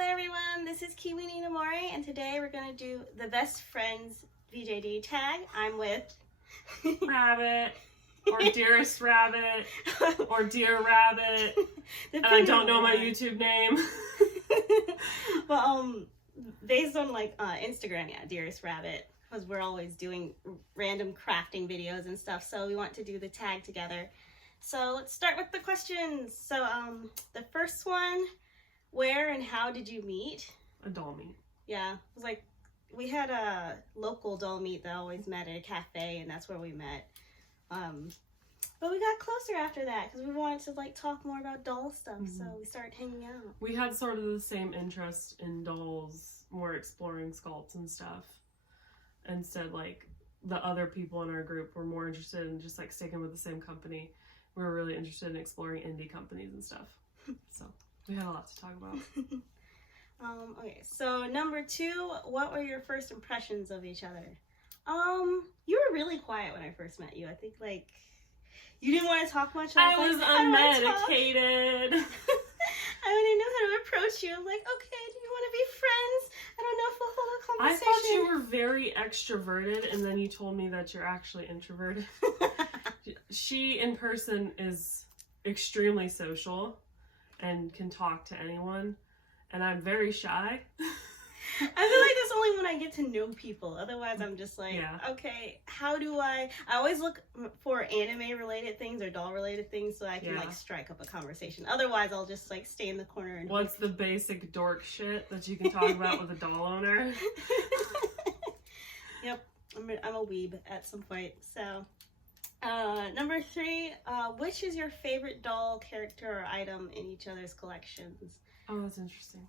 everyone, this is Kiwi Nina Mori, and today we're going to do the Best Friends BJD Tag. I'm with Rabbit, or Dearest Rabbit, or Dear Rabbit, and I don't know my YouTube name. Well, based on like Instagram, yeah, Dearest Rabbit, because we're always doing random crafting videos and stuff, so we want to do the tag together. So let's start with the questions. So the first one, where and how did you meet? A doll meet. Yeah, it was like, we had a local doll meet that always met at a cafe, and that's where we met. But we got closer after that because we wanted to like talk more about doll stuff, so we started hanging out. We had sort of the same interest in dolls, more exploring sculpts and stuff. Instead, like, the other people in our group were more interested in just like sticking with the same company. We were really interested in exploring indie companies and stuff. So we had a lot to talk about. Okay, so number 2, what were your first impressions of each other? You were really quiet when I first met you. I think like you didn't want to talk much. I was unmedicated. I didn't know how to approach you. I'm like, okay, do you want to be friends? I don't know if we'll hold a I conversation. thought you were very extroverted, and then you told me that you're actually introverted. She, in person, is extremely social and can talk to anyone, and I'm very shy. I feel like that's only when I get to know people. Otherwise, I'm just like, yeah. Okay, how do I always look for anime-related things or doll-related things so I can, like, strike up a conversation. Otherwise, I'll just, like, stay in the corner and... What's the basic dork shit that you can talk about with a doll owner? Yep, I'm a weeb at some point, so... number 3, which is your favorite doll character or item in each other's collections? Oh, that's interesting.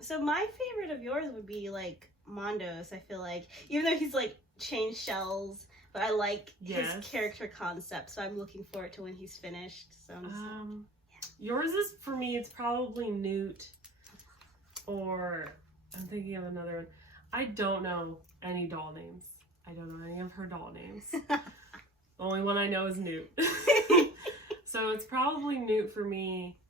So my favorite of yours would be like Mondo's. I feel like, even though he's like changed shells, but I like his character concept, so I'm looking forward to when he's finished. So yours is, for me, it's probably Newt, or I'm thinking of another one. I don't know any doll names. I don't know any of her doll names. The only one I know is Newt. So it's probably Newt for me,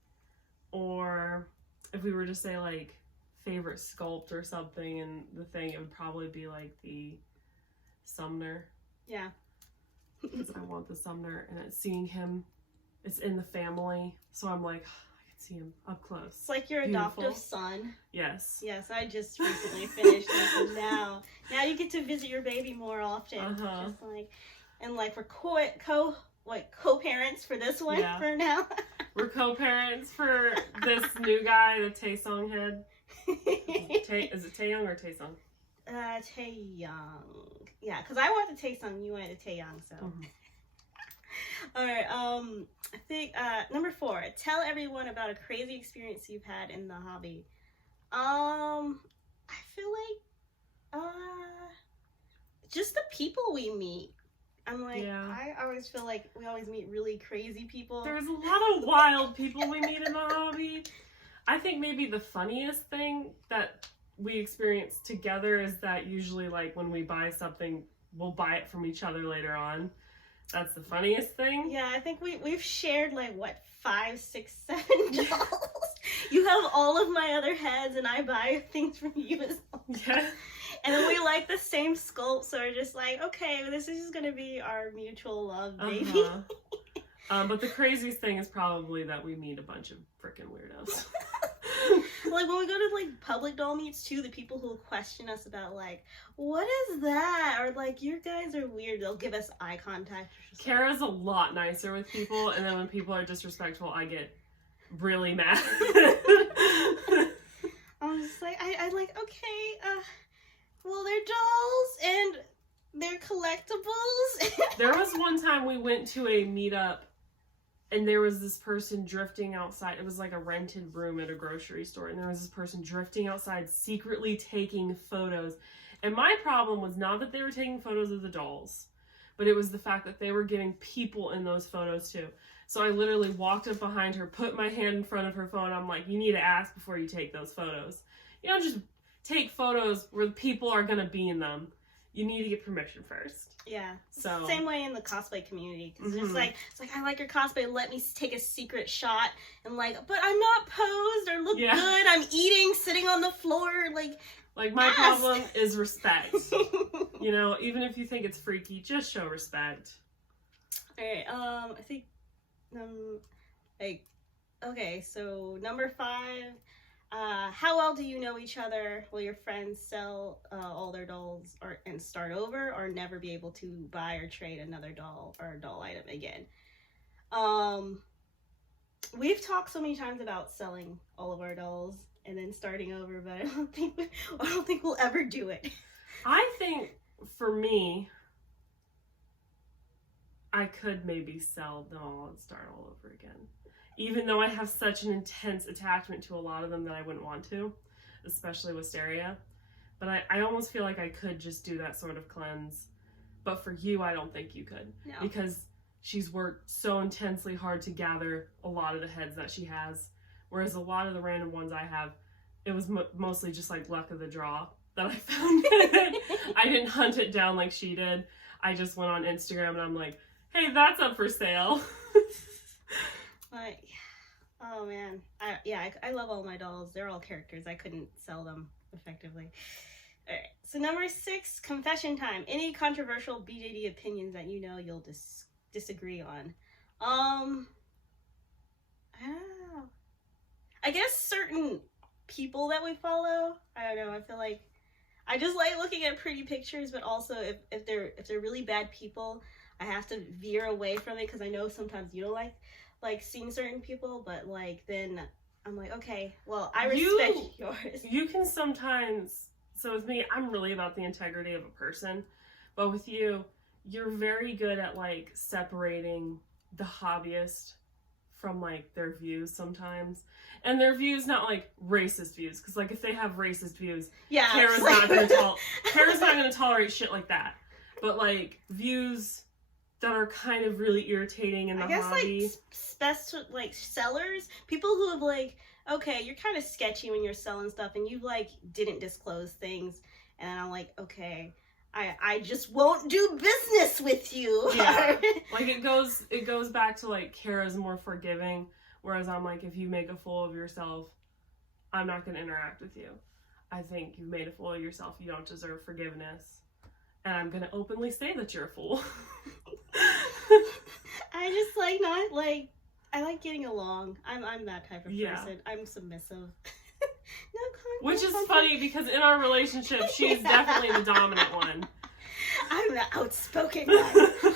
or if we were to say like favorite sculpt or something, and the thing, it would probably be like the Sumner. Yeah. Because I want the Sumner, and it's seeing him, it's in the family, so I'm like, I can see him up close. It's like your adoptive son. Yes. Yes, I just recently finished it, and now you get to visit your baby more often. Just like, and like we're co-parents for this one for now. We're co-parents for this new guy, the Taesung head. Is it Taeyong or Taesung? Taeyong. Yeah, because I wanted Taesung, you wanted Taeyong, so. Alright, I think, number 4, tell everyone about a crazy experience you've had in the hobby. I feel like, just the people we meet. I'm like, I always feel like we always meet really crazy people. There's a lot of wild people we meet in the hobby. I think maybe the funniest thing that we experience together is that usually, like, when we buy something, we'll buy it from each other later on. That's the funniest thing. Yeah, I think we've shared, like, what, 5, 6, 7 dolls? You have all of my other heads, and I buy things from you as well. Yeah. And then we like the same sculpt, so we're just like, okay, this is just gonna be our mutual love, baby. But the craziest thing is probably that we meet a bunch of freaking weirdos. Like when we go to like public doll meets too, the people who will question us about like, what is that? Or like, you guys are weird. They'll give us eye contact. Kara's a lot nicer with people, and then when people are disrespectful, I get really mad. I'm just like, I like, okay, well, they're dolls and they're collectibles. There was one time we went to a meetup, and there was this person drifting outside. It was like a rented room at a grocery store, and there was this person drifting outside, secretly taking photos. And my problem was not that they were taking photos of the dolls, but it was the fact that they were getting people in those photos too. So I literally walked up behind her, put my hand in front of her phone. I'm like, you need to ask before you take those photos. You don't just take photos where people are going to be in them. you need to get permission first. Yeah. So same way in the cosplay community. Cause it's like, I like your cosplay. Let me take a secret shot. And like, but I'm not posed or look good. I'm eating, sitting on the floor. Like my problem is respect. You know, even if you think it's freaky, just show respect. All right. I think, okay. So number 5. How well do you know each other? Will your friends sell all their dolls and start over, or never be able to buy or trade another doll or doll item again? We've talked so many times about selling all of our dolls and then starting over, but I don't think we'll ever do it. I think for me, I could maybe sell them all and start all over again. Even though I have such an intense attachment to a lot of them that I wouldn't want to, especially Wisteria. But I almost feel like I could just do that sort of cleanse. But for you, I don't think you could. No. Because she's worked so intensely hard to gather a lot of the heads that she has. Whereas a lot of the random ones I have, it was mostly just like luck of the draw that I found it. I didn't hunt it down like she did. I just went on Instagram and I'm like, hey, that's up for sale. Oh man, I love all my dolls. They're all characters. I couldn't sell them effectively. All right, so number 6, confession time. Any controversial BJD opinions that you know you'll disagree on? I guess certain people that we follow. I don't know. I feel like I just like looking at pretty pictures, but also if they're really bad people, I have to veer away from it because I know sometimes you don't like seeing certain people, but like then I'm like, okay, well, I respect yours. You can sometimes, so with me, I'm really about the integrity of a person, but with you, you're very good at like separating the hobbyist from like their views sometimes, and their views not like racist views, because like if they have racist views, Kara's not gonna tolerate shit like that, but like views that are kind of really irritating in the hobby. Like sellers, people who have like, okay, you're kind of sketchy when you're selling stuff and you like didn't disclose things, and I'm like, okay, I just won't do business with you. Yeah. Like it goes back to like Kara's more forgiving, whereas I'm like, if you make a fool of yourself, I'm not going to interact with you. I think you've made a fool of yourself. You don't deserve forgiveness. And I'm going to openly say that you're a fool. I just like not like, I like getting along. I'm that type of person. I'm submissive. No conflict. Which is funny because in our relationship, she's definitely the dominant one. I'm the outspoken one.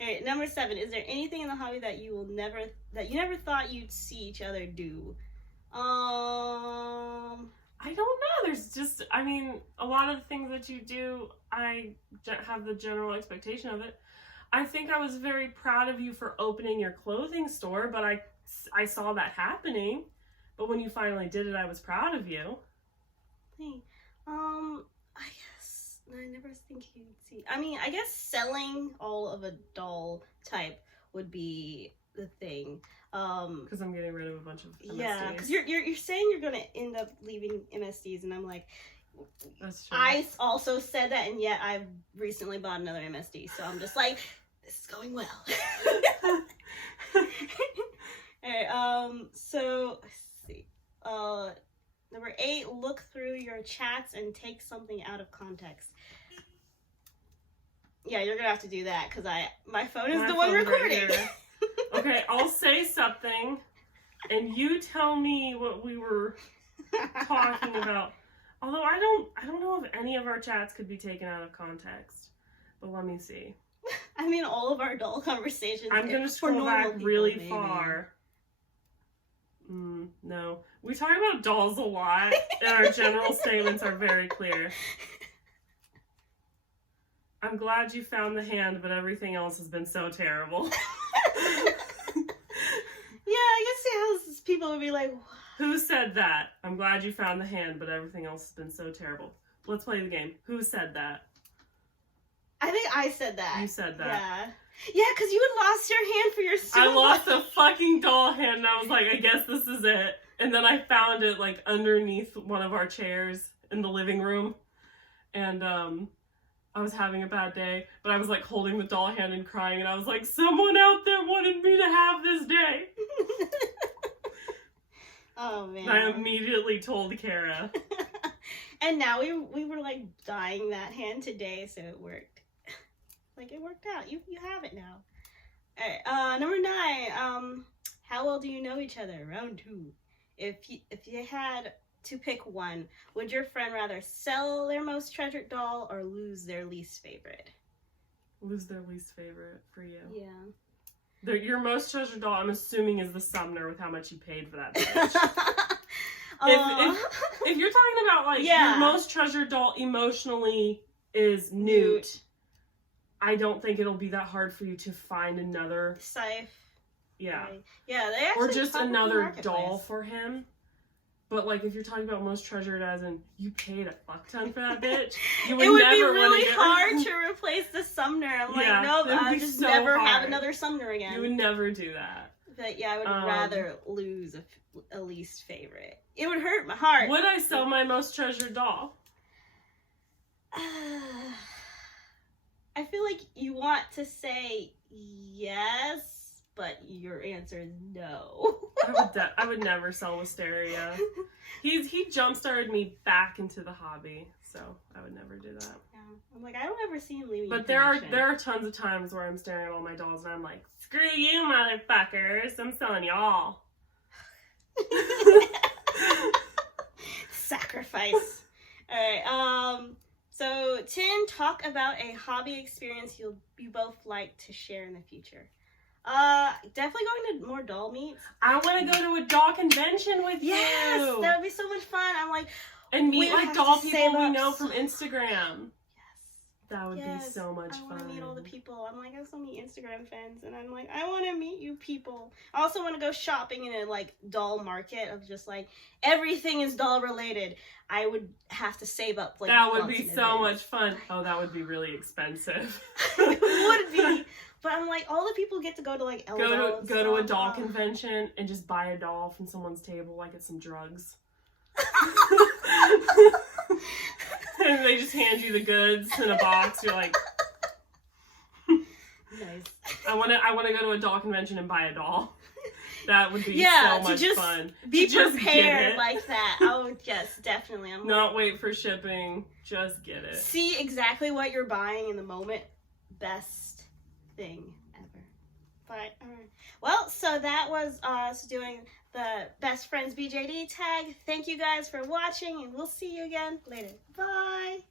Alright, number 7. Is there anything in the hobby that you never thought you'd see each other do? I don't know. There's just, I mean, a lot of the things that you do, I have the general expectation of it. I think I was very proud of you for opening your clothing store, but I saw that happening. But when you finally did it, I was proud of you. Hey, I guess I never think you'd see. I mean, I guess selling all of a doll type would be the thing. Because I'm getting rid of a bunch of MSDs. Yeah, because you're saying you're gonna end up leaving MSDs, and I'm like, that's true. I also said that, and yet I've recently bought another MSD, so I'm just like, this is going well. Alright, so let's see. Number 8, look through your chats and take something out of context. Yeah, you're gonna have to do that because my phone is the one recording. Right. Okay, I'll say something, and you tell me what we were talking about. Although I don't know if any of our chats could be taken out of context. But let me see. I mean, all of our doll conversations. I'm gonna scroll back really far. No, we talk about dolls a lot, and our general statements are very clear. I'm glad you found the hand, but everything else has been so terrible. Yeah, I guess how people would be like, what? Who said that? I'm glad you found the hand, but everything else has been so terrible. Let's play the game. Who said that? I think I said that. You said that. Yeah. Yeah, because you had lost your hand for your super. I lost a fucking doll hand, and I was like, I guess this is it. And then I found it, like, underneath one of our chairs in the living room. And, I was having a bad day, but I was like holding the doll hand and crying, and I was like, someone out there wanted me to have this day. Oh man. And I immediately told Kara. And now we were like dyeing that hand today, so it worked. Like it worked out. You have it now. Alright, number 9. How well do you know each other? Round 2. If you had to pick one, would your friend rather sell their most treasured doll or lose their least favorite? Lose their least favorite for you. Yeah. Your most treasured doll, I'm assuming, is the Sumner with how much you paid for that bitch. if you're talking about like your most treasured doll emotionally is Newt, I don't think it'll be that hard for you to find another safe. Yeah. Right. Yeah, they actually or just another doll Marketplace. for him. But like if you're talking about most treasured as in you paid a fuck ton for that bitch, you would it would never be really hard rid- to replace the Sumner. I'm like, Yeah, nope, it would I'll be just so never have hard. another Sumner again. You would never do that. But yeah, I would rather lose a least favorite. It would hurt my heart. Would I sell my most treasured doll? I feel like you want to say yes, but your answer is no. I would never sell Wisteria. He jump-started me back into the hobby, so I would never do that. Yeah. I'm like, I don't ever see him leaving. But there are tons of times where I'm staring at all my dolls and I'm like, screw you, motherfuckers! I'm selling y'all. Sacrifice. All right. So 10, talk about a hobby experience you both like to share in the future. Definitely going to more doll meets. I want to go to a doll convention with you. Yes, that would be so much fun. I'm like, and meet like doll people we know so from Instagram. Yes. That would be so much fun. I want to meet all the people. I'm like, I have so many Instagram friends, and I'm like, I want to meet you people. I also want to go shopping in a like doll market of just like everything is doll related. I would have to save up like that would be so much fun. Oh, that would be really expensive. It would be. But I'm like, all the people get to go to like go to a doll convention and just buy a doll from someone's table like it's some drugs. And they just hand you the goods in a box. You're like, nice. I want to go to a doll convention and buy a doll. That would be so much fun. Be to prepared like that. Oh yes, definitely. I'm not wait for shipping. Just get it. See exactly what you're buying in the moment. Best thing ever. But well, so that was us doing the Best Friends BJD tag. Thank you guys for watching, and we'll see you again later. Bye.